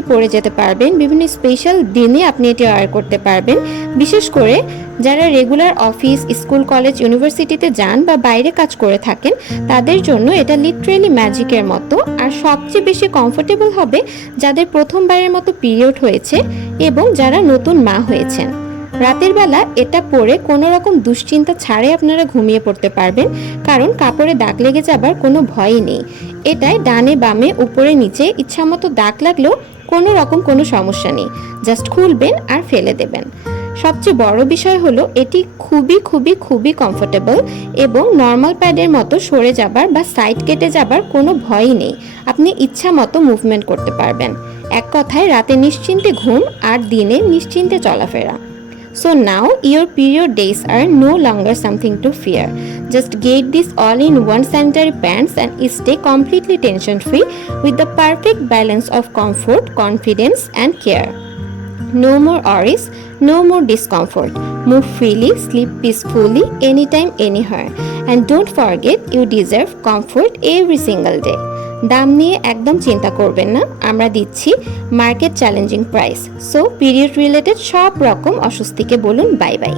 পরে যেতে পারবেন, বিভিন্ন স্পেশাল দিনে আপনি এটি ওয়্যার করতে পারবেন। বিশেষ করে যারা রেগুলার অফিস, স্কুল, কলেজ, ইউনিভার্সিটিতে যান বা বাইরে কাজ করে থাকেন, তাদের জন্য এটা লিটারেলি ম্যাজিকের মতো। আর সবচেয়ে বেশি কমফোর্টেবল হবে যাদের প্রথমবারের মতো পিরিয়ড হয়েছে এবং যারা নতুন মা হয়েছেন। রাতের বেলা এটা পরে কোনো রকম দুশ্চিন্তা ছাড়াই আপনারা ঘুমিয়ে পড়তে পারবেন, কারণ কাপড়ে দাগ লেগে যাবার কোনো ভয়ই নেই। এটায় ডানে বামে উপরে নিচে ইচ্ছামতো দাগ লাগলেও কোনো রকম কোনো সমস্যা নেই, জাস্ট খুলবেন আর ফেলে দেবেন। সবচেয়ে বড় বিষয় হলো এটি খুবই খুবই খুবই কমফোর্টেবল এবং নর্মাল প্যাডের মতো সরে যাবার বা সাইড কেটে যাবার কোনো ভয়ই নেই। আপনি ইচ্ছা মতো মুভমেন্ট করতে পারবেন। এক কথায় রাতে নিশ্চিন্তে ঘুম আর দিনে নিশ্চিন্তে চলাফেরা। So now your period days are no longer something to fear. Just get this all in one sanitary pants and stay completely tension free with the perfect balance of comfort, confidence and care. No more worries, no more discomfort. Move freely, sleep peacefully, anytime, anywhere. And don't forget, you deserve comfort every single day. দাম নিয়ে একদম চিন্তা করবেন না, আমরা দিচ্ছি market challenging price. So period related সব রকম অস্বস্তিকে বলুন বাই বাই।